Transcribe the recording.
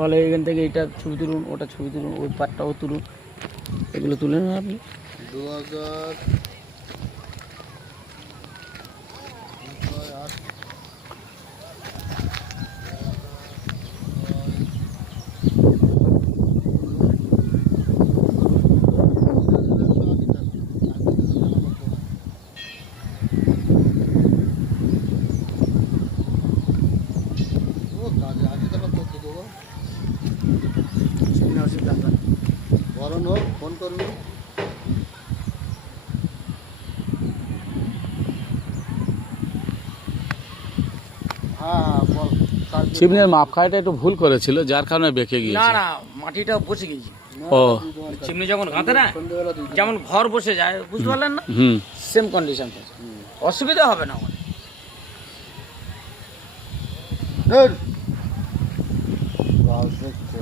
ফলে এখান থেকে এটা ছবি তুলুন, ওটা ছবি তুলুন, ওই পাটটাও তুলুন, এগুলো তুলে নেন আপনি। 2000 বরণ হোক, ফোন করবি। হ্যাঁ বল। চিমনির মাপকাঠিটা একটু ভুল করেছিল, যার কারণে বেঁকে না গিয়েছে। না, মাটিটা বসে গেছে। ও চিমনি যখন গাঁথে না, যেমন ঘর বসে যায়, বুঝতে পারলেন না, হুম। সেম কন্ডিশন থাকে, অসুবিধা হবে না আমার। গাছ দেখছে।